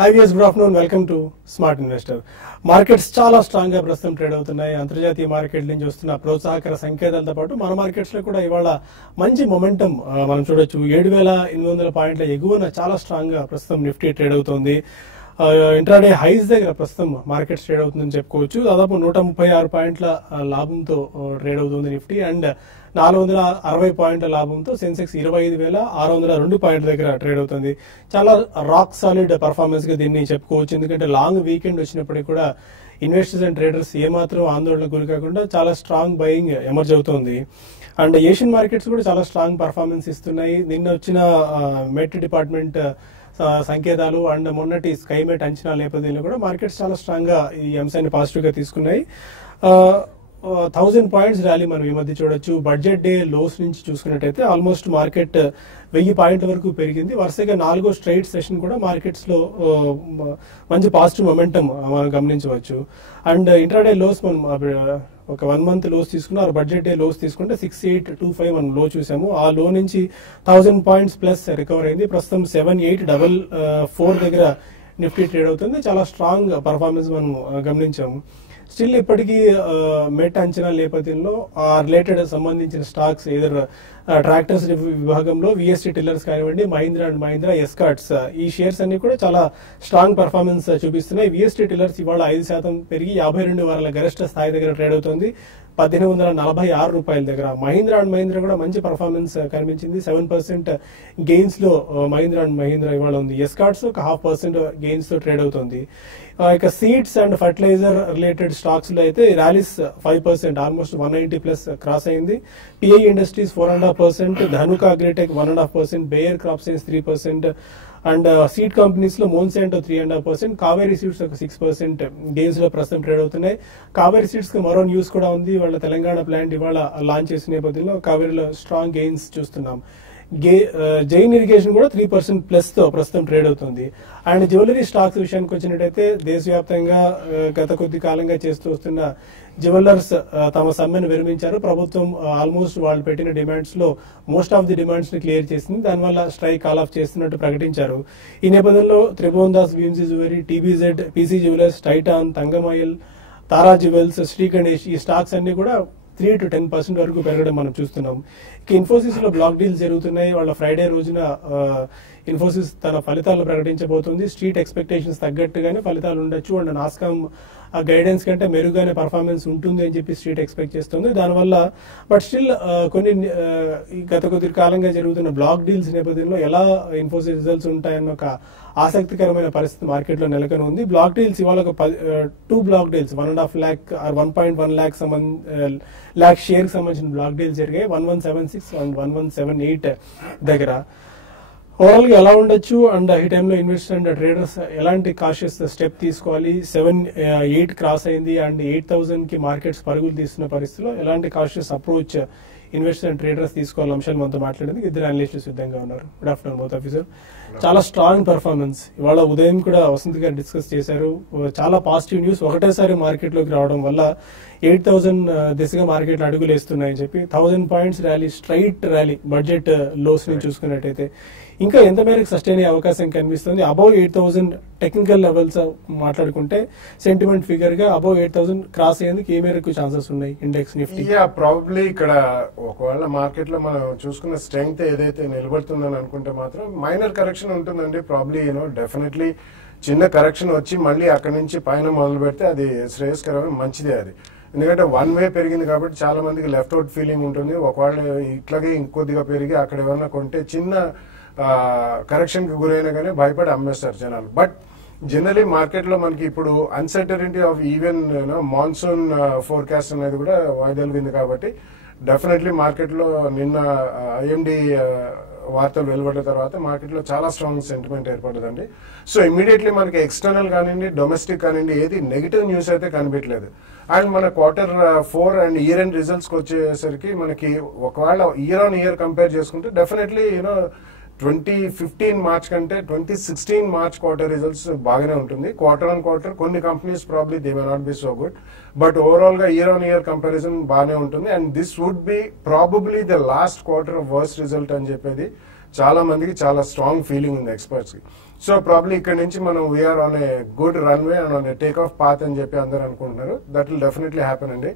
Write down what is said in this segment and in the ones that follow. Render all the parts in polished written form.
Hi viewers, good afternoon. Welcome to Smart Investor. Markets చాలా strong గా ప్రస్తుతం trade అవుతున్నాయి. అంతర్జాతీయ మార్కెట్ నుంచి వస్తున్న ప్రోత్సాహకర సంకేతాలతో పాటు మన మార్కెట్స్ లో కూడా ఇవాళ మంచి మొమెంటం మనం చూడొచ్చు. 7,800 పాయింట్ల ఎగువన చాలా స్ట్రాంగ్ గా ప్రస్తుతం నిఫ్టీ ట్రేడ్ అవుతోంది. ఇంట్రాడే హైస్ దగ్గర ప్రస్తుతం మార్కెట్స్ ట్రేడ్ అవుతుందని చెప్పుకోవచ్చు. దాదాపు 136 పాయింట్ల లాభంతో ట్రేడ్ అవుతుంది నిఫ్టీ అండ్ 460 పాయింట్ల లాభంతో సెన్సెక్స్ 25,602 పాయింట్ల దగ్గర ట్రేడ్ అవుతుంది. చాలా రాక్ సాలిడ్ పర్ఫార్మెన్స్ గా దీన్ని చెప్పుకోవచ్చు. ఎందుకంటే లాంగ్ వీకెండ్ వచ్చినప్పటికీ కూడా ఇన్వెస్టర్స్ అండ్ ట్రేడర్స్ ఏమాత్రం ఆందోళనకు గురి కాకుండా చాలా స్ట్రాంగ్ బయింగ్ ఎమర్జ్ అవుతోంది. అండ్ ఏషియన్ మార్కెట్స్ కూడా చాలా స్ట్రాంగ్ పర్ఫార్మెన్స్ ఇస్తున్నాయి. నిన్న వచ్చిన మెట్ డిపార్ట్మెంట్ సంకేతాలు అండ్ మొన్నటి స్కైమెట్ అంచనా నేపథ్యంలో కూడా మార్కెట్స్ చాలా స్ట్రాంగ్ గా ఈ అంశాన్ని పాజిటివ్ గా తీసుకున్నాయి. 1000 పాయింట్స్ ర్యాలీ మనం ఈ మధ్య చూడొచ్చు. బడ్జెట్ డే లోస్ నుంచి చూసుకున్నట్టయితే ఆల్మోస్ట్ మార్కెట్ 1000 పాయింట్ల వరకు పెరిగింది. వరుసగా 4గో స్ట్రైట్ సెషన్ కూడా మార్కెట్స్ లో మంచి పాజిటివ్ మొమెంటం మనం గమనించవచ్చు. అండ్ ఇంట్రాడే లోస్ మనం ఒక 1 మంత్ లోస్ తీసుకున్నారు. బడ్జెట్ డే లోస్ తీసుకుంటే 6825 మనం లో చూసాము. ఆ లో నుంచి 1000 పాయింట్స్ ప్లస్ రికవర్ అయింది. ప్రస్తుతం 7844 దగ్గర నిఫ్టీ ట్రేడ్ అవుతుంది. చాలా స్ట్రాంగ్ పర్ఫార్మెన్స్ మనం గమనించాము. స్టిల్ ఇప్పటికీ మెట్ అంచనా నేపథ్యంలో ఆ రిలేటెడ్ సంబంధించిన స్టాక్స్ ఏదర్ ట్రాక్టర్స్ విభాగంలో విఎస్టీ టిల్లర్స్ కానివ్వండి, మహీంద్రా అండ్ మహీంద్రా, ఎస్కార్ట్స్ ఈ షేర్స్ అన్ని కూడా చాలా స్ట్రాంగ్ పర్ఫార్మెన్స్ చూపిస్తున్నాయి. విఎస్టీ టిల్లర్స్ ఇవాళ 5% పెరిగి 52 వారాల గరిష్ట స్థాయి దగ్గర ట్రేడ్ అవుతుంది 1846 రూపాయల దగ్గర. మహీంద్రా అండ్ మహీంద్రా కూడా మంచి పర్ఫార్మెన్స్ కనిపించింది. 7% గెయిన్స్ లో మహీంద్రా అండ్ మహీంద్రా ఇవాళ ఉంది. ఎస్కార్ట్స్ ఒక 0.5% గెయిన్స్ తో ట్రేడ్ అవుతుంది. ఇక seeds and fertiliser related stocks లో అయితే ర్యాలీస్ 5%, ఆల్మోస్ట్ 190 ప్లస్ క్రాస్ అయింది. PI Industries 4.5%, Dhanuka agritech 1.5%, Bayer crop science 3%, and seed companies లో మోన్సెంటో 3.5%, కావేరీ సీడ్స్ ఒక 6% గెయిన్స్ లో ప్రస్తుతం ట్రేడ్ అవుతున్నాయి. కావేరీ సీడ్స్ కి మరో న్యూస్ కూడా ఉంది. వాళ్ళ తెలంగాణ ప్లాంట్ ఇవాళ లాంచ్ చేసిన నేపథ్యంలో కావేరీలో స్ట్రాంగ్ గెయిన్స్ చూస్తున్నాం. జైన్ ఇరిగేషన్ కూడా 3% ప్లస్ తో ప్రస్తుతం ట్రేడ్ అవుతుంది. అండ్ జ్యువెలరీ స్టాక్స్ విషయానికి వచ్చినట్టయితే దేశవ్యాప్తంగా గత కొద్ది కాలంగా చేస్తూ వస్తున్న జ్యువెలర్స్ తమ సమ్మెను విరమించారు. ప్రభుత్వం ఆల్మోస్ట్ వాళ్ళు పెట్టిన డిమాండ్స్ లో మోస్ట్ ఆఫ్ ది డిమాండ్స్ ని క్లియర్ చేసింది. దానివల్ల స్ట్రైక్ కాల్ ఆఫ్ చేస్తున్నట్టు ప్రకటించారు. ఈ నేపథ్యంలో Tribhuvan Das Bhimji jewellery, TBZ, PC jewellers, Titan, Thangamayil, Tara jewels, Shri Ganesh ఈ స్టాక్స్ అన్ని కూడా 3 to 10% వరకు పెరగడం మనం చూస్తున్నాం. ఇక ఇన్ఫోసిస్ లో బ్లాక్ డీల్స్ జరుగుతున్నాయి. వాళ్ళ ఫ్రైడే రోజున ఇన్ఫోసిస్ తన ఫలితాలను ప్రకటించబోతుంది. స్ట్రీట్ ఎక్స్పెక్టేషన్స్ తగ్గట్టుగానే ఫలితాలు ఉండొచ్చు అండ్ నాస్కామ్ ఆ గైడెన్స్ కంటే మెరుగైన పర్ఫార్మెన్స్ ఉంటుంది అని చెప్పి స్ట్రీట్ ఎక్స్పెక్ట్ చేస్తుంది. దానివల్ల బట్ స్టిల్ కొన్ని గత కొద్ది కాలంగా జరుగుతున్న బ్లాక్ డీల్స్ నేపథ్యంలో ఎలా ఇన్ఫోసిస్ రిజల్ట్స్ ఉంటాయన్న ఒక ఆసక్తికరమైన పరిస్థితి మార్కెట్ లో నెలకొని ఉంది. బ్లాక్ డీల్స్ ఇవాళ ఒక 2 block deals 1.5 lakh or 1.1 lakh share కి సంబంధించిన బ్లాక్ డీల్స్ జరిగాయి 1176 అండ్ 1178 దగ్గర. ఓవరాల్ గా ఎలా ఉండొచ్చు అండ్ ఈ టైంలో ఇన్వెస్టర్ అండ్ ట్రేడర్స్ ఎలాంటి కాషియస్ స్టెప్ తీసుకోవాలి? 7-8 క్రాస్ అయింది అండ్ 8,000 కి మార్కెట్స్ పరుగులు తీస్తున్న పరిస్థితిలో ఎలాంటి cautious approach investor and traders తీసుకోవాలి అంశాలు మనతో మాట్లాడేందుకు ఇద్దరు అనలిస్టులు సిద్ధంగా ఉన్నారు. Good afternoon both officer. చాలా స్ట్రాంగ్ పర్ఫార్మెన్స్ ఇవాళ ఉదయం కూడా వసంత్ గారు డిస్కస్ చేశారు. చాలా పాజిటివ్ న్యూస్ ఒకటేసారి మార్కెట్ లోకి రావడం వల్ల 8,000 దిశగా మార్కెట్ అడుగులు వేస్తున్నాయని చెప్పి 1000 points rally, straight rally budget lows ని చూసుకున్నట్టయితే ఇంకా ఎంత మేరకు సస్టైన్ అయ్యే అవకాశం కనిపిస్తుంది? అబౌవ్ 8,000 టెక్నికల్ లెవెల్స్ మాట్లాడుకుంటే సెంటిమెంట్ ఫిగర్ గా అబౌవ్ 8,000 క్రాస్ అయ్యేందుకు ఏ మేరకు ఛాన్సెస్ ఉన్నాయి ఇండెక్స్ నిఫ్టీ? ప్రాబబ్లీ ఇక్కడ ఒకవేళ మార్కెట్ లో మనం చూసుకున్న స్ట్రెంగ్త్ ఏదైతే నిలబడుతుందని అనుకుంటే మాత్రం మైనర్ కరెక్షన్ ఉంటుందండి. ప్రాబ్లీ డెఫినెట్లీ చిన్న కరెక్షన్ వచ్చి మళ్ళీ అక్కడ నుంచి పైన మొదలు పెడితే అది శ్రేయస్కరమైన మంచిదే. అది ఎందుకంటే వన్ వే పెరిగింది కాబట్టి చాలా మందికి లెఫ్ట్ అవుట్ ఫీలింగ్ ఉంటుంది. ఒకవేళ ఇట్లాగే ఇంకొద్దిగా పెరిగి అక్కడ ఏమన్నా కొంటే చిన్న కరెక్షన్ కి గురైనా కానీ భయపడి అమ్మేస్తారు జనాలు. బట్ జనరలీ మార్కెట్ లో మనకి ఇప్పుడు uncertainty of even monsoon forecast అనేది కూడా వాయిదాలుగింది కాబట్టి డెఫినెట్లీ మార్కెట్ లో నిన్న ఐఎండి వార్తలు వెలువడిన తర్వాత మార్కెట్ లో చాలా స్ట్రాంగ్ సెంటిమెంట్ ఏర్పడదండి. సో ఇమీడియట్లీ మనకి ఎక్స్టర్నల్ కానివ్వండి, డొమెస్టిక్ కానివ్వండి, ఏది నెగిటివ్ న్యూస్ అయితే కనిపించలేదు. అండ్ మన Q4 and year end results కి వచ్చేసరికి మనకి ఒకవేళ ఇయర్ ఆన్ ఇయర్ కంపేర్ చేసుకుంటే డెఫినెట్లీ 2015 మార్చ్ కంటే 2016 మార్చ్ క్వార్టర్ రిజల్ట్స్ బాగానే ఉంటుంది. క్వార్టర్ ఆన్ క్వార్టర్ కొన్ని companies probably they may not be so good, but overall గా ఇయర్ ఆన్ ఇయర్ కంపారిజన్ బాగానే ఉంటుంది. And this would be probably the last quarter of worst result అని చెప్పేది చాలా మందికి చాలా స్ట్రాంగ్ ఫీలింగ్ ఉంది ఎక్స్పర్ట్స్ కి. సో ప్రాబ్లీ ఇక్కడ నుంచి మనం we are on a good runway and on a take off path అని చెప్పి అందరూ అనుకుంటున్నారు. దట్ విల్ డెఫినెట్లీ హ్యాపెన్ అండి.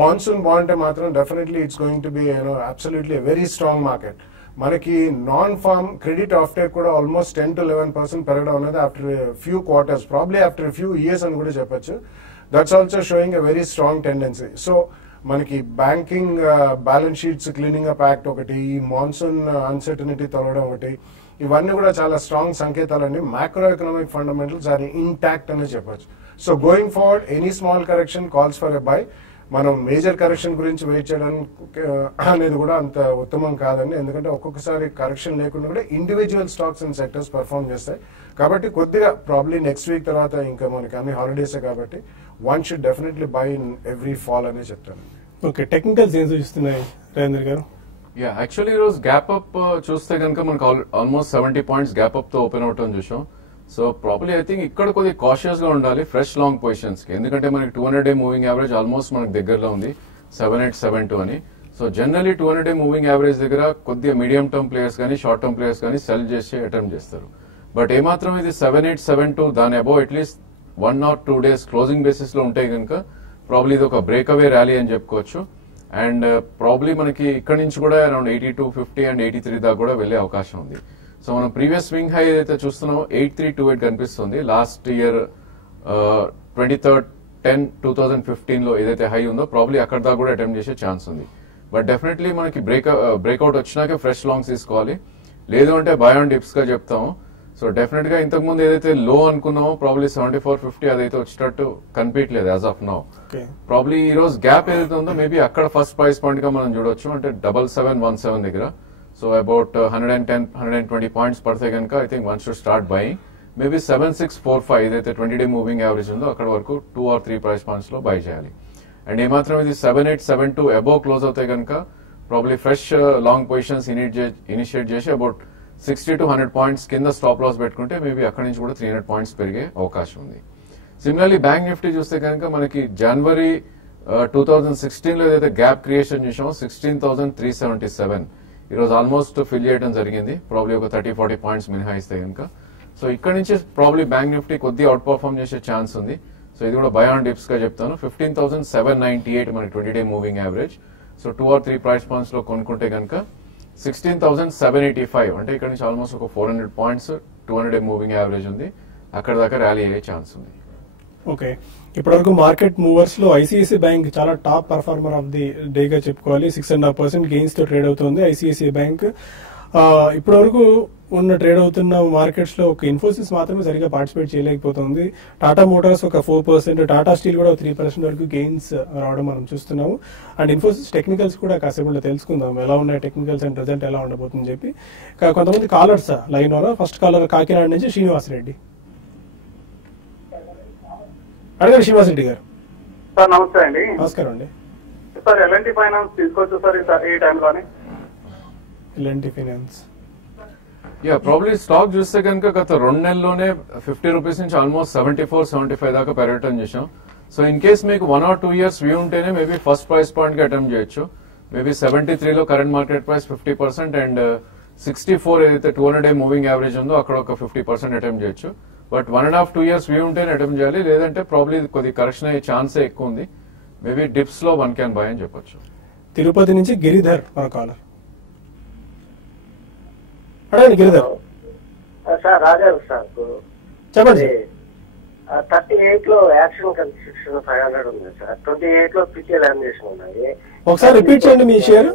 మాన్సూన్ బాగుంటే మాత్రం definitely it's going to be absolutely very strong market. మనకి నాన్ ఫార్మ్ క్రెడిట్ ఆఫ్టేక్ కూడా ఆల్మోస్ట్ 10 to 11% పెరగడం అనేది after few quarters, probably after few years అని కూడా చెప్పొచ్చు. That's also showing a very strong tendency. So మనకి banking balance sheets cleaning up act ఒకటి, ఈ మాన్సూన్ అన్సర్టనిటీ తొలగడం ఒకటి, ఇవన్నీ కూడా చాలా స్ట్రాంగ్ సంకేతాలండి. Macro economic fundamentals are intact అని చెప్పొచ్చు. So going forward any small correction calls for a buy. మనం మేజర్ కరెక్షన్ గురించి వెయిట్ చేయడం అనేది కూడా అంత ఉత్తమం కాదండి, ఎందుకంటే ఒక్కొక్కసారి కరెక్షన్ లేకుండా కూడా individual stocks and sectors perform చేస్తాయి. కాబట్టి కొద్దిగా ప్రాబ్లీ నెక్స్ట్ వీక్ తర్వాత ఇంకా మనకి అన్ని హాలిడేసే కాబట్టి one should definitely by in every fall అనే చెప్తాను. ఓకే, టెక్నికల్స్ ఏం సూచిస్తున్నాయి రాజేంద్ర గారు? యాక్చువల్లీ ఈ రోజు గ్యాప్ అప్ చూస్తే కనుక మనకు ఆల్మోస్ట్ 70 పాయింట్స్ గ్యాప్ అప్ తో ఓపెన్ అవటం చూసాం. సో ప్రాబ్లీ ఐ థింక్ ఇక్కడ కొద్దిగా కాషియస్ గా ఉండాలి ఫ్రెష్ లాంగ్ పొజిషన్స్ కి, ఎందుకంటే మనకి 200-day మూవింగ్ యావరేజ్ ఆల్మోస్ట్ మనకి దగ్గరలో ఉంది 7872 అని. So generally 200-day moving average దగ్గర కొద్దిగా మీడియం టర్మ్ ప్లేయర్స్ కానీ షార్ట్ టర్మ్ ప్లేయర్స్ కానీ సెల్ చేసి అటెంప్ట్ చేస్తారు. బట్ ఏమాత్రం ఇది 7872 దాని above at least 1 or 2 days closing basis లో ఉంటే కనుక ప్రాబ్లీ ఇది ఒక బ్రేక్అవే ర్యాలీ అని చెప్పుకోవచ్చు. అండ్ ప్రాబ్లీ మనకి ఇక్కడ నుంచి కూడా అరౌండ్ 8250 అండ్ 83 దాకా కూడా వెళ్లే అవకాశం ఉంది. సో మనం ప్రీవియస్ స్వింగ్ హై ఏదైతే చూస్తున్నామో 8328 కనిపిస్తుంది. లాస్ట్ ఇయర్ 23rd 10/2015 లో ఏదైతే హై ఉందో ప్రాబ్లీ అక్కడ దాకా కూడా అటెంప్ట్ చేసే ఛాన్స్ ఉంది. బట్ డెఫినెట్లీ మనకి బ్రేక్అవుట్ వచ్చినాకే ఫ్రెష్ లాంగ్స్ తీసుకోవాలి, లేదు అంటే బై ఆన్ డిప్స్ గా చెప్తాము. సో డెఫినెట్ గా ఇంతకు ముందు ఏదైతే లో అనుకున్నామో ప్రాబ్లీ 7450 అదైతే వచ్చేటట్టు కనిపించలేదు యాజ్ ఆఫ్ నౌ. ప్రాబ్లీ ఈ రోజు గ్యాప్ ఏదైతే ఉందో మేబీ అక్కడ ఫస్ట్ ప్రైస్ పాయింట్ గా మనం చూడొచ్చు, అంటే 7717 దగ్గర. సో అబౌట్ 110-120 పాయింట్స్ పడితే కనుక I think one should start buying. Maybe 7645 ఏదైతే 20-day మూవింగ్ యావరేజ్ ఉందో అక్కడ వరకు 2 or 3 ప్రైస్ పాయింట్స్ లో బై చేయాలి. అండ్ ఏమాత్రం ఇది 7872 అబౌవ్ క్లోజ్ అవుతాయి కనుక probably fresh long positions initiate చేసి అబౌట్ 60 to 100 పాయింట్స్ కింద స్టాప్ లాస్ పెట్టుకుంటే మేబీ అక్కడి నుంచి కూడా 300 పాయింట్స్ పెరిగే అవకాశం ఉంది. సిమిలర్లీ బ్యాంక్ నిఫ్టీ చూస్తే కనుక మనకి జనవరి 2016 లో ఏదైతే గ్యాప్ క్రియేషన్ చేసామో 16,377 ఈ రోజు ఆల్మోస్ట్ ఫిల్ చేయడం జరిగింది, ప్రాబ్లీ ఒక 30-40 పాయింట్స్ మినహాయిస్తే కనుక. సో ఇక్కడ నుంచి ప్రాబ్లీ బ్యాంక్ నిఫ్టీ కొద్దిగా అవుట్ పర్ఫార్మ్ చేసే ఛాన్స్ ఉంది. సో ఇది కూడా బై ఆన్ డిప్స్ గా చెప్తాను. 15,798 మనకి 20-day moving average. So 2 or 3 price points లో కొనుక్కుంటే కనుక 16,785 అంటే ఇక్కడ నుంచి ఆల్మోస్ట్ ఒక 400 పాయింట్స్ 200-day మూవింగ్ యావరేజ్ ఉంది, అక్కడ దాకా ర్యాలీ అయ్యే ఛాన్స్ ఉంది. ఓకే, ఇప్పటివరకు మార్కెట్ మూవర్స్ లో ఐసిఐసిఐ బ్యాంక్ చాలా top performer of the day గా చెప్పుకోవాలి. 6.5% గెయిన్స్ తో ట్రేడ్ అవుతుంది ఐసిఐసిఐ బ్యాంక్. ఇప్పటివరకు ఉన్న ట్రేడ్ అవుతున్న మార్కెట్స్ లో ఒక ఇన్ఫోసిస్ మాత్రమే సరిగా పార్టిసిపేట్ చేయలేకపోతుంది. టాటా మోటార్స్ ఒక 4%, టాటా స్టీల్ కూడా 3% వరకు గెయిన్స్ రావడం మనం చూస్తున్నాము. అండ్ ఇన్ఫోసిస్ టెక్నికల్స్ కూడా కాసేపు తెలుసుకుందాం ఎలా ఉన్నాయి టెక్నికల్స్ అండ్ రిజల్ట్ ఎలా ఉండబోతుందని చెప్పి. కొంతమంది కాలర్స్ లైన్ లో, ఫస్ట్ కాలర్ కాకినాడ నుంచి శ్రీనివాసరెడ్డి. అడగండి శ్రీనివాసరెడ్డి గారు. సార్ నమస్తే అండి. నమస్కారం అండి. సార్ ఎల్ఎన్టీ ఫైనాన్స్ తీసుకోవచ్చు సార్ ఈ టైంలోనే? ఎల్ఎన్టీ ఫైనాన్స్ ప్రాబ్లీ స్టాక్ చూస్తే కనుక గత 2 నెలల్లోనే 50 రూపీస్ నుంచి ఆల్మోస్ట్ 74-75 దాకా పెరగటం చేసాం. సో ఇన్ కేస్ మీకు 1 or 2 years వ్యూ ఉంటేనే మేబీ ఫస్ట్ ప్రైస్ పాయింట్ గా అటెంప్ట్ చేయొచ్చు. మేబీ 73 లో కరెంట్ మార్కెట్ ప్రైస్ 50% అండ్ 64 ఏదైతే 200-day మూవింగ్ యావరేజ్ ఉందో అక్కడ ఒక 50% అటెంప్ట్ చేయొచ్చు. బట్ 1.5-2 years వ్యూ ఉంటేనే అటెంప్ట్ చేయాలి, లేదంటే ప్రాబ్లీ కొద్ది కరెక్షన్ అయ్యే ఛాన్సే ఎక్కువ ఉంది. మేబీ డిప్స్ లో 1 can buy అని చెప్పొచ్చు. తిరుపతి నుంచి గిరిధర్ మన కాలర్. అడగండి గిరిధర్. సార్ రాజా సార్ చెప్పండి. 38 లో యాక్షన్ కన్స్ట్రక్షన్ 500 ఉంది సార్, 28 లో పిచ్చి లామినేషన్ ఉన్నాయి. ఒకసారి రిపీట్ చేయండి మీ షేర్.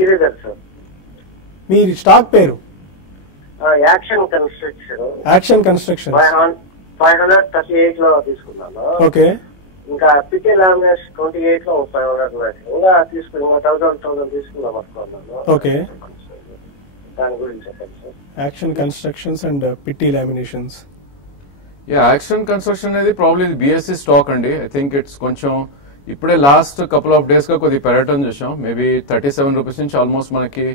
గిరిధర్ సార్. మీ స్టాక్ పేరు? Action construction. యాక్షన్ కన్స్ట్రక్షన్ 538 లో తీసుకున్నాను. ఓకే. ఇంకా పికే లామినేషన్ 28 లో 500 ఇంకా తీసుకుని 1000 తీసుకుందాం అనుకున్నాను. ఓకే. దాని గురించి చెప్పండి sir. Action constructions and Pitti laminations. Action construction అనేది ప్రాబ్లీ బిఎస్సి స్టాక్ అండి. ఐ థింక్ ఇట్స్ కొంచెం ఇప్పుడే లాస్ట్ కపుల్ ఆఫ్ డేస్ గా కొద్ది పెరగటం చూసాం. మేబీ 37 రూపీస్ నుంచి ఆల్మోస్ట్ మనకి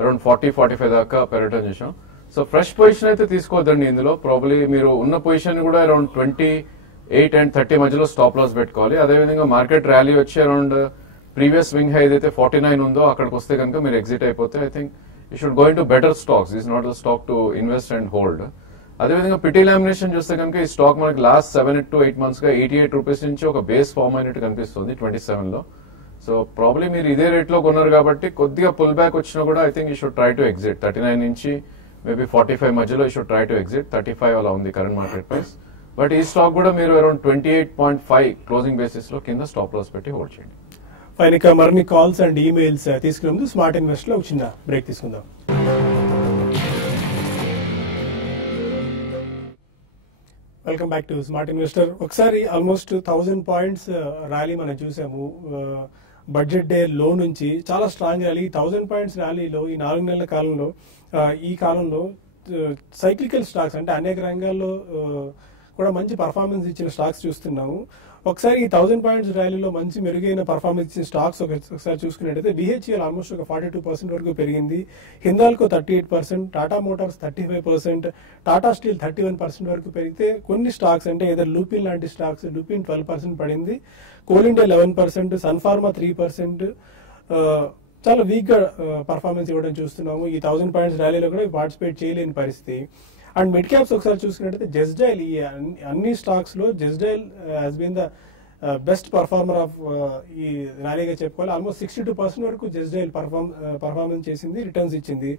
అరౌండ్ 40-45 దాకా పెరగటం చూసాం. సో ఫ్రెష్ పొజిషన్ అయితే తీసుకోవద్దండి ఇందులో. ప్రాబ్లీ మీరు ఉన్న పొజిషన్ కూడా అరౌండ్ 28 and 30 మధ్యలో స్టాప్ లాస్ పెట్టుకోవాలి. అదేవిధంగా మార్కెట్ ర్యాలీ వచ్చి అరౌండ్ ప్రీవియస్ స్వింగ్ హై ఏదైతే 49 ఉందో అక్కడికి వస్తే కనుక మీరు ఎగ్జిట్ అయిపోతే I think you should go in to better stocks. Is not the stock to invest and hold. అదేవిధంగా పిటి లామినేషన్ చూస్తే కనుక ఈ స్టాక్ మనకి లాస్ట్ 7 to 8 months గా 88 రూపీస్ నుంచి ఒక బేస్ ఫామ్ అయినట్టు కనిపిస్తుంది 27 లో. సో ప్రాబ్లీ మీరు ఇదే రేట్ లో కొన్నారు కాబట్టి కొద్దిగా పుల్ బ్యాక్ వచ్చినా కూడా I think you should try to exit. 39 నుంచి మేబీ 45 మధ్యలో you should try to exit. 35 అలా ఉంది కరెంట్ మార్కెట్ ప్రైస్. బట్ ఈ స్టాక్ కూడా మీరు అరౌండ్ 28.5 క్లోజింగ్ బేసిస్ లో కింద స్టాప్ లాస్ పెట్టి హోల్డ్ చేయండి. ఫైన్. ఇక మరిన్ని కాల్స్ అండ్ ఈమెయిల్స్ తీసుకునే ముందు స్మార్ట్ ఇన్వెస్ట్ లో ఒక చిన్న బ్రేక్ తీసుకుందాం. Welcome back to smart investor. ఒకసారి ఆల్మోస్ట్ 1000 పాయింట్స్ ర్యాలీ మనం చూసాము. బడ్జెట్ డే లో నుంచి చాలా స్ట్రాంగ్ ర్యాలీ. 1000 పాయింట్స్ ర్యాలీలో ఈ 4 నెలల కాలంలో ఈ కాలంలో సైక్లికల్ స్టాక్స్ అంటే అనేక రంగాల్లో కూడా మంచి పర్ఫార్మెన్స్ ఇచ్చిన స్టాక్స్ చూస్తున్నాము. ఒకసారి ఈ 1000 పాయింట్స్ ర్యాలీలో మంచి మెరుగైన పర్ఫార్మెన్స్ ఇచ్చిన స్టాక్స్ ఒకసారి చూసుకున్నట్టయితే BHEL ఆల్మోస్ట్ ఒక 42% వరకు పెరిగింది. హిందాల్కో 38%, టాటా మోటార్స్ 35%, టాటా స్టీల్ 31% వరకు పెరిగితే కొన్ని స్టాక్స్ అంటే ఏదో లూపిన్ లాంటి స్టాక్స్ లూపిన్ 12% పడింది. కోల్ ఇండియా 11%, సన్ఫార్మా 3% చాలా వీక్ గా పర్ఫార్మెన్స్ ఇవ్వడం చూస్తున్నాము. ఈ 1000 పాయింట్స్ ర్యాలీలో కూడా పార్టిసిపేట్ చేయలేని పరిస్థితి. అండ్ మిడ్ క్యాప్స్ ఒకసారి చూసుకున్నట్టయితే జెస్డైల్ ఈ అన్ని స్టాక్స్ లో Justdial has been the best performer of ఈ ర్యాలీగా చెప్పుకోవాలి. ఆల్మోస్ట్ 62% వరకు జెస్డైల్ పర్ఫార్మెన్స్ చేసింది, రిటర్న్స్ ఇచ్చింది.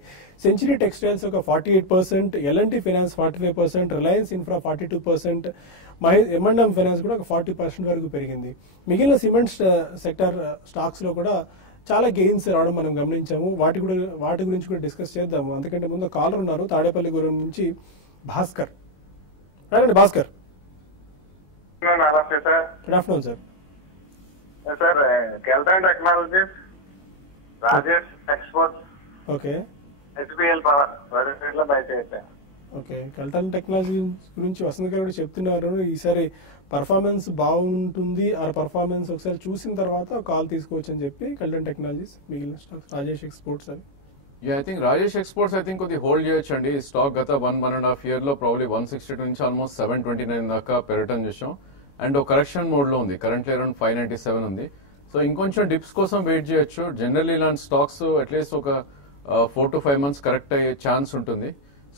సెంచరీ టెక్స్టైల్స్ ఒక 48%, L&T finance 45%, Reliance infra 42%, M&M finance కూడా ఒక 40% వరకు పెరిగింది. మిగిలిన సిమెంట్ సెక్టర్ స్టాక్స్ లో కూడా చాలా గెయిన్స్ రావడం మనం గమనించాము. వాటి గురించి కూడా డిస్కస్ చేద్దాము. అందుకంటే ముందు కాలర్ ఉన్నారు తాడేపల్లి గురి నుంచి భాస్కర్. రండి భాస్కర్. నమస్తే sir. Good afternoon sir. Sir Kelton technologies, Rajesh exports, okay, HBL power by చేశాను. ఓకే, కెల్టన్ టెక్నాలజీ గురించి వసంత్ గారు కూడా చెప్తున్నారు. ఈసారి పర్ఫార్మెన్స్ బాగుంటుంది, ఆ పర్ఫార్మెన్స్ ఒకసారి చూసిన తర్వాత కాల్ తీసుకోవచ్చు అని చెప్పి కెల్టన్ టెక్నాలజీస్ మిగిలిన స్టాక్స్ రాజేష్ ఎక్స్పోర్ట్స్ అని. I think Rajesh exports I think కొద్దిగా హోల్డ్ చేయొచ్చు అండి. ఈ స్టాక్ గత 1.5 year లో ప్రాబ్లీ 162 నుంచి ఆల్మోస్ట్ 729 దాకా పెరగటం చూసాం. అండ్ ఒక కరెక్షన్ మోడ్ లో ఉంది. కరెంట్లీ అరౌండ్ 597 ఉంది. సో ఇంకొంచెం డిప్స్ కోసం వెయిట్ చేయొచ్చు. జనరల్లీ ఇలాంటి స్టాక్స్ అట్లీస్ట్ ఒక 4 to 5 months కరెక్ట్ అయ్యే ఛాన్స్ ఉంటుంది.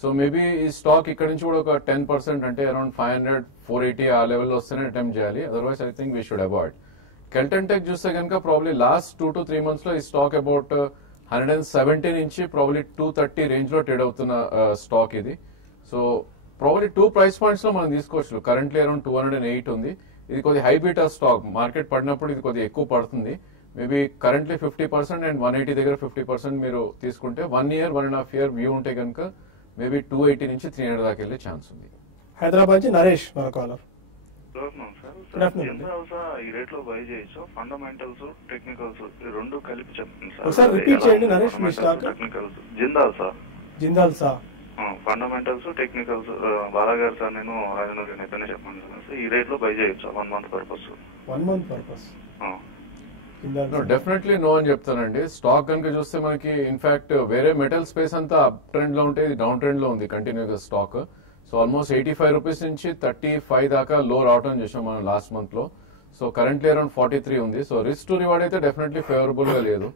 సో మేబీ ఈ స్టాక్ ఇక్కడ నుంచి కూడా ఒక 10% అంటే అరౌండ్ 500-480 ఆ లెవెల్లో వస్తేనే అటెంప్ట్ చేయాలి. Otherwise I think we should avoid. Kelton tech చూస్తే కనుక ప్రాబ్లీ లాస్ట్ 2 to 3 months లో ఈ స్టాక్ అబౌట్ 170 నుంచి ప్రాబ్లీ 230 రేంజ్ లో ట్రేడ్ అవుతున్న స్టాక్ ఇది. సో ప్రాబ్లీ 2 price points లో మనం తీసుకోవచ్చు. కరెంట్లీ అరౌండ్ 208 ఉంది. ఇది కొద్దిగా హై బీటా స్టాక్. మార్కెట్ పడినప్పుడు ఇది కొద్దిగా ఎక్కువ పడుతుంది. మేబీ కరెంట్లీ 50% అండ్ 180 దగ్గర 50% మీరు తీసుకుంటే 1 year 1.5 year వ్యూ ఉంటే కనుక మేబీ 280 నుంచి 300 దాకా వెళ్ళే ఛాన్స్ ఉంది. హైదరాబాద్ నుంచి నరేష్ మన కాలర్. ఈ రేట్ లో బై చేయొచ్చు. ఫండమెంటల్స్, టెక్నికల్స్ రెండు కలిపి చెప్పండి సార్. ఒకసారి రిపీట్ చేయండి నరేష్ మీ stock. Technicals Jindal sir. Jindal Saw. Fundamentals, technicals బాలాగారు సార్. నేను రాజనగర్ నేతనే చెప్పండి సార్. ఈ రేట్ లో బై చేయొచ్చు 1 month purpose. 1 month purpose definitely no అని చెప్తానండి. స్టాక్ కనుక చూస్తే మనకి ఇన్ఫాక్ట్ వేరే మెటల్ స్పేస్ అంతా అప్ ట్రెండ్ లో ఉంటే ఇది డౌన్ ట్రెండ్ లో ఉంది కంటిన్యూగా స్టాక్. సో ఆల్మోస్ట్ 85 రూపీస్ నుంచి 35 దాకా లో రావడం చూసాం మనం లాస్ట్ మంత్ లో. సో కరెంట్లీ అరౌండ్ 43 ఉంది. సో రిస్క్ టు రివార్డ్ అయితే డెఫినెట్లీ ఫేవరబుల్ గా లేదు.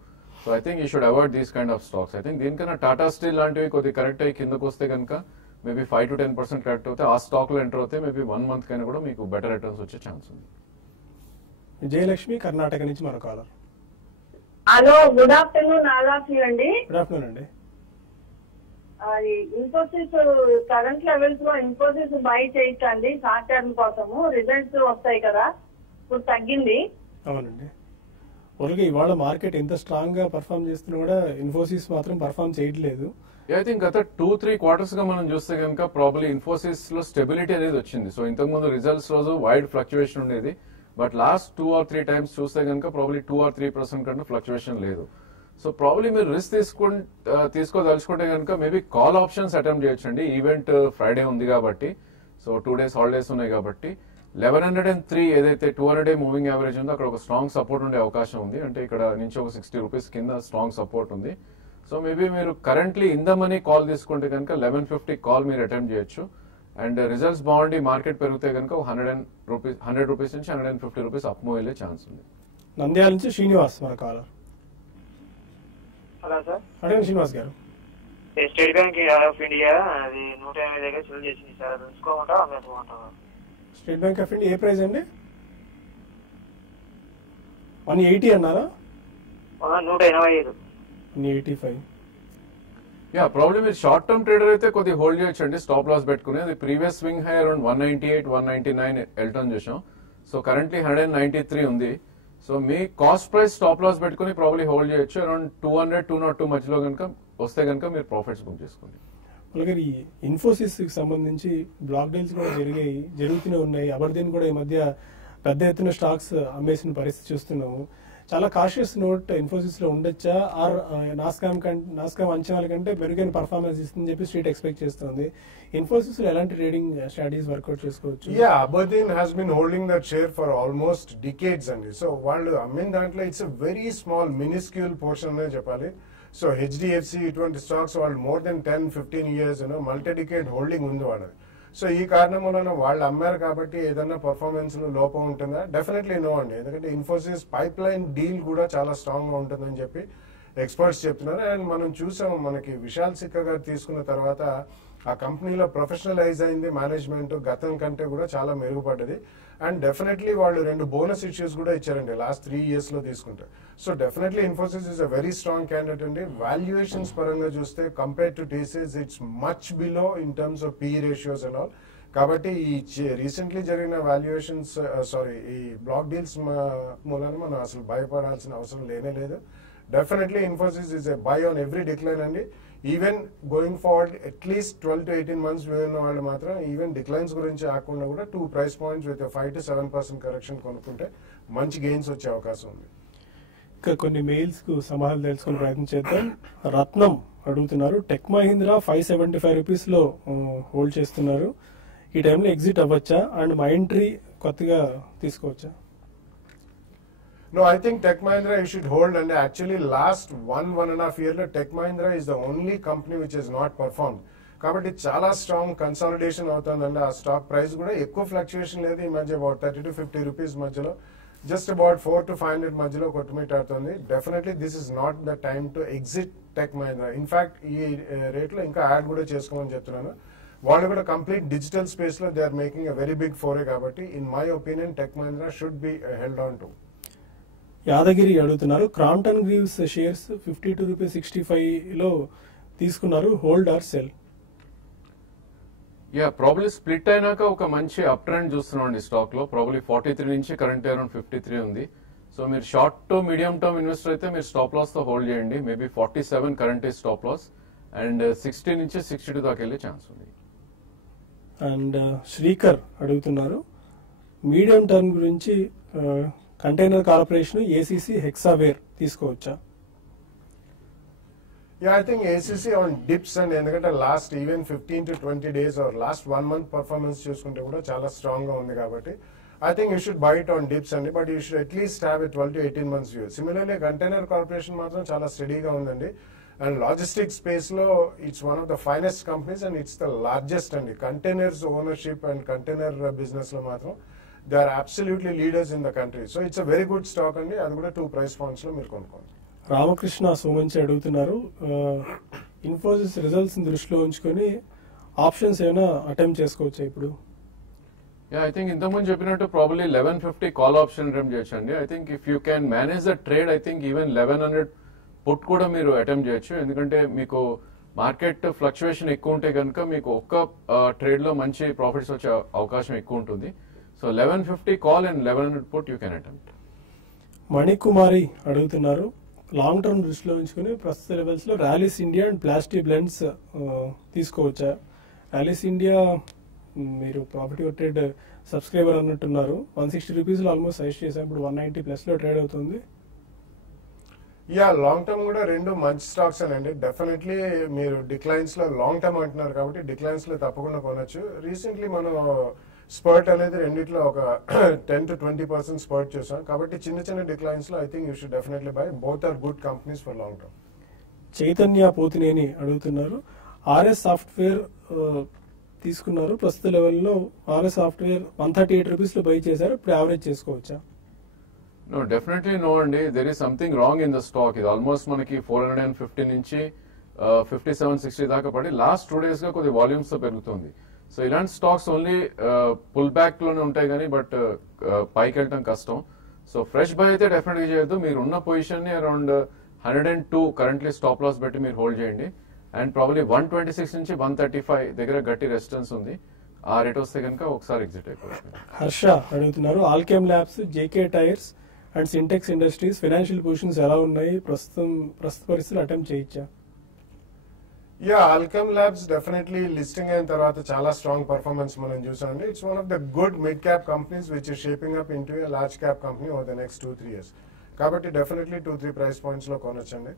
So I think you should avoid these kind of stocks. I think దీనికన్నా టాటా స్టీల్ లాంటివి కొద్దిగా కరెక్ట్ అయ్యి కిందకు వస్తే కనుక మేబీ 5 to 10% కరెక్ట్ అవుతే ఆ స్టాక్ లో ఎంటర్ అవుతే మేబీ 1 month కైనా కూడా మీకు బెటర్ రిటర్న్స్ వచ్చే ఛాన్స్ ఉంది. జయలక్ష్మి కర్ణాటక నుంచి మరో caller. Hello, good afternoon. All of you అండి. గుడ్ ఆఫ్టర్నూన్ అండి. ఇన్ఫోసిస్ కరెంట్ లెవెల్స్ లో ఇన్ఫోసిస్ బై చేయొచ్చండి షార్ట్ టర్మ్ కోసము. రిజల్ట్స్ వస్తాయి కదా, ఇప్పుడు తగ్గింది. అవునండి. ఓన్లీ ఇవాళ మార్కెట్ ఎంత స్ట్రాంగ్ గా పర్ఫామ్ చేస్తున్నా కూడా ఇన్ఫోసిస్ మాత్రం పర్ఫామ్ చేయట్లేదు. ఐ థింక్ గత 2-3 quarters గా మనం చూస్తే కనుక ప్రాబ్లీ ఇన్ఫోసిస్ లో స్టెబిలిటీ అనేది వచ్చింది. సో ఇంతకు ముందు రిజల్ట్స్ రోజు వైడ్ ఫ్లక్చువేషన్ ఉండేది. బట్ లాస్ట్ 2 or 3 times చూస్తే కనుక ప్రాబ్లీ 2 or 3% కంటే ఫ్లక్చువేషన్ లేదు. సో ప్రాబ్లీ మీరు రిస్క్ తీసుకోదలుచుకుంటే కనుక మేబీ కాల్ ఆప్షన్స్ అటెంప్ట్ చేయొచ్చండి. ఈవెంట్ ఫ్రైడే ఉంది కాబట్టి, సో 2 days హాలిడేస్ ఉన్నాయి కాబట్టి 1103 ఏదైతే 200-day మూవింగ్ యావరేజ్ ఉందో అక్కడ ఒక స్ట్రాంగ్ సపోర్ట్ ఉండే అవకాశం ఉంది. అంటే ఇక్కడ నుంచి ఒక 60 రూపీస్ కింద స్ట్రాంగ్ సపోర్ట్ ఉంది. సో మేబీ మీరు currently in the money call తీసుకుంటే కనుక 1150 కాల్ మీరు అటెంప్ట్ చేయొచ్చు. అండ్ రిజల్ట్స్ బాగుండి మార్కెట్ పెరిగితే కనుక 100 రూపీస్ నుంచి 150 రూపీస్ అప్ మూవ్ వెళ్ళే ఛాన్స్ ఉంది. నంద్యాల నుంచి శ్రీనివాస్ మన కాలర్. Hello sir. అడగండి శ్రీనివాస్ గారు. స్టేట్ బ్యాంక్ ఆఫ్ ఇండియా అది 180 దగ్గర సెల్ చేసింది సార్, ఉంచుకోమంటారా అమ్మేసుకోమంటారా? స్టేట్ బ్యాంక్ ఆఫ్ ఇండియా ఏ ప్రైస్ అండి? 180 అన్నారా? 185. 185. యా ప్రాబ్లమ్ మీరు షార్ట్ టర్మ్ ట్రేడర్ అయితే కొద్దిగా హోల్డ్ చేయొచ్చండి, స్టాప్ లాస్ పెట్టుకుని. అది ప్రీవియస్ స్వింగ్ హై అరౌండ్ 198, 199 వెళ్ళటం చూసాం. సో కరెంట్లీ 193 ఉంది. సో మీ కాస్ట్ ప్రైస్ స్టాప్ లాస్ పెట్టుకుని ప్రాబ్లీ హోల్డ్ చేయొచ్చు. అరౌండ్ 200, 202 మధ్యలో కనుక వస్తే కనుక మీరు ప్రాఫిట్స్ బుక్ చేసుకోండి. అలాగే ఈ ఇన్ఫోసిస్ కి సంబంధించి బ్లాక్ డీల్స్ కూడా జరుగుతూనే ఉన్నాయి. అబర్దీన్ కూడా ఈ మధ్య పెద్ద ఎత్తున స్టాక్స్ అమ్మేసిన పరిస్థితి చూస్తున్నాము. చాలా కాషియస్ నోట్ ఇన్ఫోసిస్ లో ఉండొచ్చా? ఆర్ నాస్కామ్ అంచనాల కంటే మెరుగైన పర్ఫార్మెన్స్ ఇస్తుందని చెప్పి స్ట్రీట్ ఎక్స్పెక్ట్ చేస్తుంది. ఇన్ఫోసిస్ లో ఎలాంటి ట్రేడింగ్ స్ట్రాటజీస్ వర్కౌట్ చేసుకోవచ్చు? Aberdeen has been holding that share for almost decades అండి. సో వాళ్ళు అమ్మిన దాంట్లో it's very small minuscule portion అనే చెప్పాలి. సో హెచ్డిఎఫ్సి ఇటువంటి స్టాక్స్ వాళ్ళు more than 10-15 years multi decade holding ఉంది వాళ్ళది. సో ఈ కారణం వలన వాళ్ళు అమ్మారు కాబట్టి ఏదన్నా పర్ఫార్మెన్స్ లో లోపం ఉంటుందా? డెఫినెట్లీ నో అండి. ఎందుకంటే ఇన్ఫోసిస్ పైప్ లైన్ డీల్ కూడా చాలా స్ట్రాంగ్ గా ఉంటుందని చెప్పి ఎక్స్పర్ట్స్ చెప్తున్నారు. అండ్ మనం చూసాము, మనకి విశాల్ సిక్కర్ గారు తీసుకున్న తర్వాత ఆ కంపెనీలో ప్రొఫెషనలైజ్ అయింది మేనేజ్మెంట్, గతం కంటే కూడా చాలా మెరుగుపడ్డది. అండ్ డెఫినెట్లీ వాళ్ళు 2 బోనస్ ఇష్యూస్ కూడా ఇచ్చారండి లాస్ట్ 3 years లో తీసుకుంటే. So definitely Infosys is a very strong candidate అండి. వాల్యుయేషన్స్ పరంగా చూస్తే compare to TCS it's much below in terms of P ratios and all. కాబట్టి ఈ రీసెంట్లీ జరిగిన వాల్యుయేషన్స్ ఈ బ్లాక్ డీల్స్ మూలన మనం అసలు భయపడాల్సిన అవసరం లేనే లేదు. Definitely Infosys is a buy on every decline అండి. Even going forward at least 12 to 18 months ఉన్న వాళ్ళు మాత్రం ఈవెన్ డిక్లైన్స్ గురించి ఆకుండా కూడా 2 price points with 5 to 7% correction కొనుక్కుంటే మంచి గెయిన్స్ వచ్చే అవకాశం ఉంది. ఇంకా కొన్ని మెయిల్స్ కు సమాధానం తెలుసుకునే ప్రయత్నం చేద్దాం. రత్నం అడుగుతున్నారు, టెక్ మహీంద్రా 575 రూపీస్ లో హోల్డ్ చేస్తున్నారు. ఈ టైంలో ఎగ్జిట్ అవ్వచ్చా? అండ్ మా ఎంట్రీ కొత్తగా తీసుకోవచ్చా? No, I think Tech Mahindra you should hold, and actually last 1.5 years Tech Mahindra is the only company which has not performed. కాబట్టి చాలా స్ట్రాంగ్ కన్సాలిడేషన్ అవుతుందండి. ఆ స్టాక్ ప్రైస్ కూడా ఎక్కువ ఫ్లక్చుయేషన్ లేదు ఈ మధ్య, అబౌట్ 30 to 50 రూపీస్ మధ్యలో, జస్ట్ అబౌట్ 400 to 500 మధ్యలో కొట్టుమిట్టాడుతుంది. Definitely this is not the time to exit Tech Mahindra. In fact ఈ రేట్లో ఇంకా యాడ్ కూడా చేసుకోమని చెప్తున్నాను. వాళ్ళు కూడా కంప్లీట్ డిజిటల్ స్పేస్ లో they are making a very big foray. కాబట్టి in my opinion Tech Mahindra should be held on to. Yadagiri అడుగుతున్నారు, క్రాంప్టన్ గ్రీవ్స్ షేర్స్ 52 రూపీస్ 65 లో తీసుకున్నారు, hold are sell? Yeah probably split అయినాక ఒక మంచి అప్ ట్రెండ్ చూస్తున్నాం అండి స్టాక్ లో. ప్రాబ్లీ 43 నుంచి కరెంట్ అరౌండ్ 53 ఉంది. సో మీరు short to medium term investor అయితే మీరు స్టాప్ లాస్ తో హోల్డ్ చేయండి. Maybe 47 current stop loss, and 60 నుంచి 62 దాకా వెళ్ళే ఛాన్స్ ఉంది. అండ్ శ్రీకర్ అడుగుతున్నారు, మీడియం టర్మ్ గురించి కంటైనర్ కార్పొరేషన్ ఏసీసీ హెక్సావేర్ తీసుకోవచ్చా? I think ACC on dips అండి. ఎందుకంటే last even 15 to 20 days or last 1 month performance చూసుకుంటే కూడా చాలా స్ట్రాంగ్ గా ఉంది. కాబట్టి I think you should buy it on dips అండి, but you should at least have 12 to 18 months view. Similarly Container Corporation మాత్రం చాలా స్టడీగా ఉందండి. అండ్ లాజిస్టిక్స్ స్పేస్ లో it's one of the finest companies and it's the largest అండి. Containers ownership and container business లో మాత్రం they are absolutely leaders in the country. So it's a very good stock అండి. అది కూడా 2 price points లో మీరు కొనుక్కోండి. రామకృష్ణ సోమంచి అడుగుతున్నారు, ఇన్ఫోసిస్ రిజల్ట్స్ దృష్టిలో ఉంచుకొని ఆప్షన్స్ ఏమైనా అటెంప్ట్ చేసుకోవచ్చా ఇప్పుడు? ఐ థింక్ ఇంతకుముందు చెప్పినట్టు ప్రాబ్లీ 1150 కాల్ ఆప్షన్ అటెంప్ట్ చేయొచ్చండి. I think if you can manage the trade, I think even 1100 put కూడా మీరు అటెంప్ట్ చేయొచ్చు. ఎందుకంటే మీకు మార్కెట్ ఫ్లక్చుయేషన్ ఎక్కువ ఉంటే కనుక మీకు ఒక్క ట్రేడ్ లో మంచి ప్రాఫిట్స్ వచ్చే అవకాశం ఎక్కువ ఉంటుంది. So 1150 call and 1100 put you can attempt. Manikumari అడుగుతున్నారు, లాంగ్ టర్మ్ దృష్టిలో ఉంచుకుని ప్రస్తుత లెవెల్స్ లో rallies India and plastic blends తీసుకోవచ్చా? ర్యాలీస్ ఇండియా మీరు ప్రాఫిట్ కొట్టెడ్ సబ్స్క్రైబర్ అన్నట్టున్నారు, 160 రూపీస్ లో ఆల్మోస్ట్ సజెస్ట్ చేసాం, ఇప్పుడు 190+ లో ట్రేడ్ అవుతుంది. లాంగ్ టర్మ్ కూడా 2 మంచి స్టాక్స్ అండి. డెఫినెట్లీ మీరు డిక్లైన్స్ లో లాంగ్ టర్మ్ అంటున్నారు కాబట్టి డిక్లైన్స్ లో తప్పకుండా కొనొచ్చు. రీసెంట్లీ మనం స్పర్ట్ అనేది రెండిట్లో ఒక 10 to 20% స్పర్ట్ చూసాం. కాబట్టి చిన్న చిన్న డిక్లైన్స్ లో I think you should definitely buy. Both are good companies for long term. Chaitanya Pothineni అడుగుతున్నారు. ఆర్ఎస్ సాఫ్ట్వేర్ తీసుకున్నారు, ప్రస్తుత లెవెల్లో ఆర్ఎస్ సాఫ్ట్వేర్ 138 రూపీస్ లో బై చేశారు, ఇప్పుడు యావరేజ్ చేసుకోవచ్చా? నో, డెఫినెట్లీ నో అండి. There is something wrong in the stock. ఇది ఆల్మోస్ట్ మనకి 450 నుంచి 57-60 దాకా పడి లాస్ట్ 2 days గా కొద్ది వాల్యూమ్స్ తో పెరుగుతుంది. సో ఇలాంటి స్టాక్స్ ఓన్లీ పుల్ బ్యాక్ లోనే ఉంటాయి కానీ బట్ పైకి వెళ్ళటం కష్టం. సో ఫ్రెష్ బై అయితే డెఫినెట్ గా చేయొద్దు. మీరు ఉన్న పొజిషన్ ని అరౌండ్ 102 కరెంట్లీ స్టాప్ లాస్ పెట్టి మీరు హోల్డ్ చేయండి. అండ్ ప్రాబ్లీ 126 నుంచి 135 దగ్గర గట్టి రెసిస్టెన్స్ ఉంది. ఆ రేట్ వస్తే కనుక ఒకసారి ఎగ్జిట్ అయిపోతుంది. హర్ష అడుగుతున్నారు, Alkem labs, JK tyres and Sintex industries financial positions ఎలా ఉన్నాయి, ప్రస్తుత పరిస్థితులు అటెంప్ట్ చేయొచ్చా? Yeah, Alkem labs definitely listing అయిన తర్వాత చాలా స్ట్రాంగ్ పర్ఫార్మెన్స్ మనం చూసామండి. It's one of the good mid cap companies which is shaping up into a large cap company over the next 2-3 years. కాబట్టి డెఫినెట్లీ 2-3 ప్రైస్ పాయింట్స్ లో కొనొచ్చండి.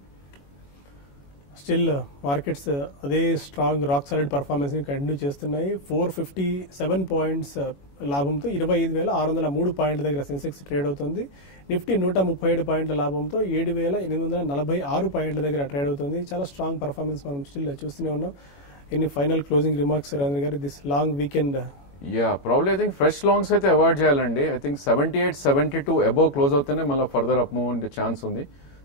Still markets అదే strong rock solid performance ని continue చేస్తున్నాయి. 457 points లాభంతో 25,603 పాయింట్ల దగ్గర Sensex trade అవుతుంది. Nifty 137 పాయింట్ల లాభంతో 7,846 పాయింట్ల దగ్గర ట్రేడ్ అవుతుంది. చాలా స్ట్రాంగ్ పర్ఫార్మెన్స్ మనం స్టిల్ చూస్తూనే ఉన్నాం. ఎన్ని ఫైనల్ క్లోజింగ్ రిమార్క్స్ రాజేంద్ర గారు this long weekend? Yeah, probably I think fresh longs అయితే అవాయిడ్ చేయాలండి. ఐ థింక్ 78-72 అబోవ్ క్లోజ్ అవుతేనే మళ్ళీ ఫర్దర్ అప్ మూవ్ ఉండే ఛాన్స్ ఉంది.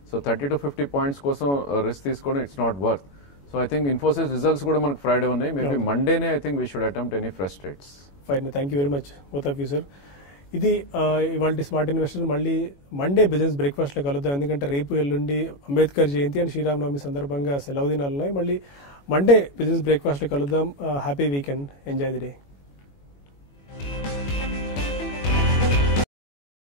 సో 30-50 పాయింట్స్ కోసం రిస్క్ తీసుకోవడం it's not worth. So I think Infosys results కూడా మనకు ఫ్రైడే ఉన్నాయి. మేబీ మండేనే I think we should attempt any fresh trades. Fine, thank you very much both of you sir. ఇది ఇవాళ smart investor. మళ్ళీ Monday business breakfast లో కలుద్దాం. ఎందుకంటే రేపు ఎల్లుండి అంబేద్కర్ జయంతి అండ్ శ్రీరామనవమి సందర్భంగా సెలవు దినాలు ఉన్నాయి. మళ్ళీ మండే బిజినెస్ బ్రేక్ఫాస్ట్ లో కలుద్దాం. Happy weekend, enjoy the day.